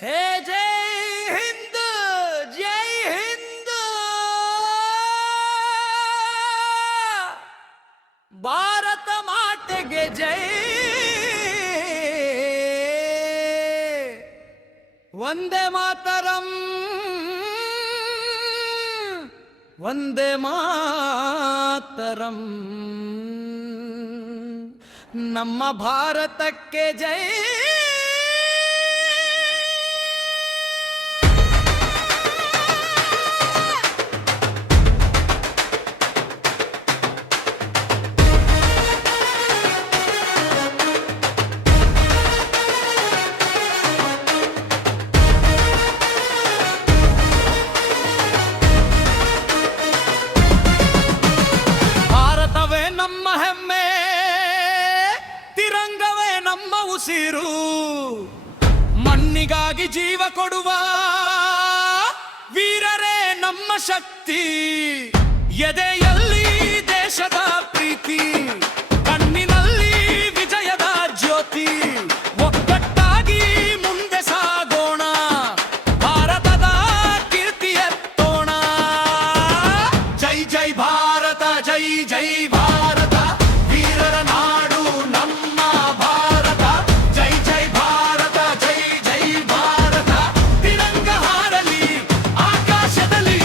ಹೇ ಜೈ ಹಿಂದ್, ಜೈ ಹಿಂದ್, ಭಾರತ ಮಾತೆಗೆ ಜೈ. ವಂದೇ ಮಾತರಂ, ವಂದೇ ಮಾತರಂ, ನಮ್ಮ ಭಾರತಕ್ಕೆ ಜೈ. ಭಾರತವೇ ನಮ್ಮ ಹೆಮ್ಮೆ, ತಿರಂಗವೇ ನಮ್ಮ ಉಸಿರು, ಮಣ್ಣಿಗಾಗಿ ಜೀವ ಕೊಡುವ ವೀರರೇ ನಮ್ಮ ಶಕ್ತಿ. ಎದೆಯಲ್ಲಿ ದೇಶದ ಪ್ರೀತಿ, ಕಣ್ಣಿನಲ್ಲಿ ವಿಜಯದ ಜ್ಯೋತಿ. ಒಗ್ಗಟ್ಟಾಗಿ ಮುಂದೆ ಸಾಗೋಣ, ಭಾರತದ ಕೀರ್ತಿ ಎತ್ತೋಣ. ಜೈ ಜೈ ಭಾರತ, ಜೈ ಜೈ ಭಾರತ, ವೀರರ ನಾಡು ನಮ್ಮ ಭಾರತ. ಜೈ ಜೈ ಭಾರತ, ಜೈ ಜೈ ಭಾರತ, ತಿರಂಗ ಹಾರಲಿ ಆಕಾಶದಲ್ಲಿ.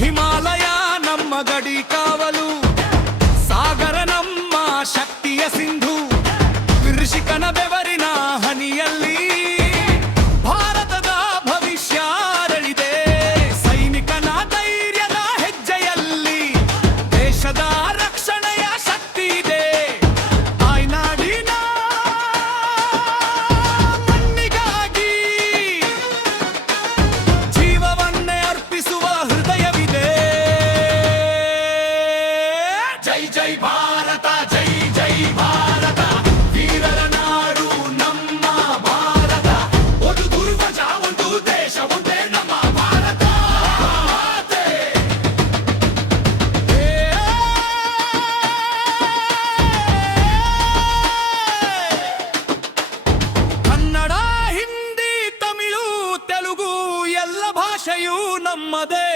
ಹಿಮಾಲಯ ನಮ್ಮ ಗಡಿ ಕಾವಲು, ಸಾಗರ ನಮ್ಮ ಶಕ್ತಿಯ ಸಿಂಧು. ಕೃಷಿಕನ ಬೆವರಿನ ಹನಿಯಲ್ಲಿ ಭಾರತದ ಭವಿಷ್ಯ ಅರಳಿದೆ. ಸೈನಿಕನ ಧೈರ್ಯದ ಹೆಜ್ಜೆಯಲ್ಲಿ ದೇಶದ ರಕ್ಷಣೆಯ ಶಕ್ತಿ ಇದೆ. ತಾಯ್ನಾಡಿನ ಮಣ್ಣಿಗಾಗಿ ಜೀವವನ್ನೇ ಅರ್ಪಿಸುವ ಹೃದಯವಿದೆ. ಜೈ ಜೈ ಭಾರತ, ಜೈ ಜೈ ಭಾರತ, ವೀರರ ನಾಡು ನಮ್ಮ ಭಾರತ. ಒಂದು ಧ್ರುವಜ, ಒಂದು ದೇಶ, ಒಂದೇ ನಮ್ಮ ಭಾರತ ಮಾತೆ. ಕನ್ನಡ, ಹಿಂದಿ, ತಮಿಳು, ತೆಲುಗು ಎಲ್ಲ ಭಾಷೆಯೂ ನಮ್ಮದೇ.